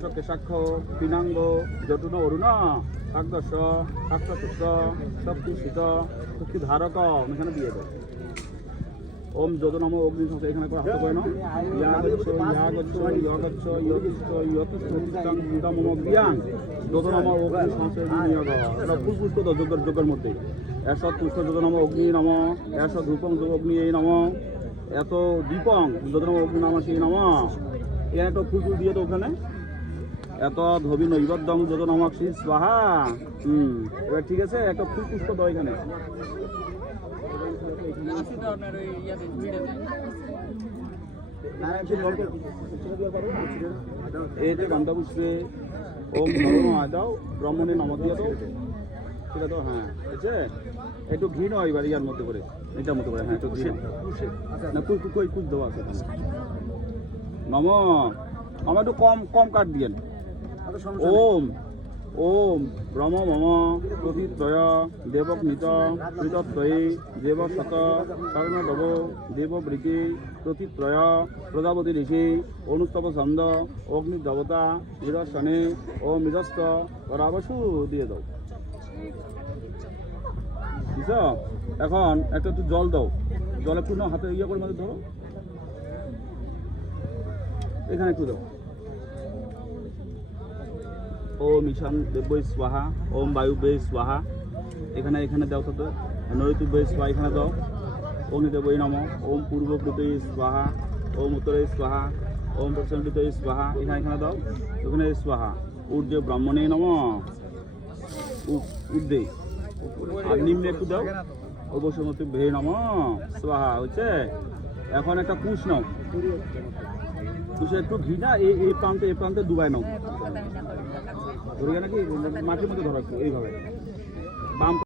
অক্ষস কেশাক্ষ পিনাঙ্গ অরুণ কাকদশ কাকপুষ্প শক্তি, শীত, শক্তি ধারক, এখানে দিয়ে দেয়। ওম যদ নম অগ্নি এখানে করে হাতে করে যদ নম অগ্নি এটা পুষ্প তো মধ্যে এস তুষ্ট যদ নম অগ্নি নম এস ধূপং যোগ অগ্নি এই নম, এত দীপং যত নম অগ্নি নম সেই নম। এখানে একটা ফুল দিয়ে তো ওখানে। এত ধবি নৈবদ্যং যদ নম শ্রী স্বাহা। হুম, এবার ঠিক আছে, একটা ফুল পুষ্প দাও এখানে। এই যে গন্ধ পুষ্পে ওম নম দাও ব্রহ্মণে নম দিয়ে দাও। সেটা তো হ্যাঁ ঠিক আছে? একটু ঘি নাও এবার ইয়ার মধ্যে করে। এটার মধ্যে করে হ্যাঁ একটু ঘি। না কুই কুই কুই দেওয়া আছে। নম। আমার একটু কম কম কাট দিয়েন। ওম ওম, ব্রহ্ম, মম প্রতিত্রয় দেবক নিত কৃতত্রয়ী দেব শত শরণদব দেববৃতি প্রতিত্রয় প্রজাপতি ঋষি অনুস্তব ছন্দ অগ্নি দেবতা নিদর্শনে ও মৃদস্ত পরাবসু দিয়ে দাও। বুঝছ? এখন একটা একটু জল দাও। জলে পূর্ণ হাতে ইয়ে করে মধ্যে ধরো। এখানে একটু দাও। ওম ঈশান দেবই স্বাহা, ওম বায়ু বে স্বাহা। এখানে এখানে দাও তো নৈতু বে স্বাহা, এখানে দাও। অগ্নিদেবই নম। ওম পূর্ব পূর্বকৃত স্বাহা। ওম উত্তরে স্বাহা। ওম প্রচণ্ডিত স্বাহা। এখানে এখানে দাও। ওখানে স্বাহা। ঊর্ধ্বে ব্রাহ্মণে নম। ঊর্ধ্বে। নিম্নে একটু দাও। অবশ্যমতি ভে নম। স্বাহা, হচ্ছে? এখন একটা কুশ নাও। কুশে একটু ঘি না? এই প্রান্তে এই প্রান্তে ডুবাই নাও। ধরে নাকি মাটির মধ্যে ধরা এইভাবে। বাম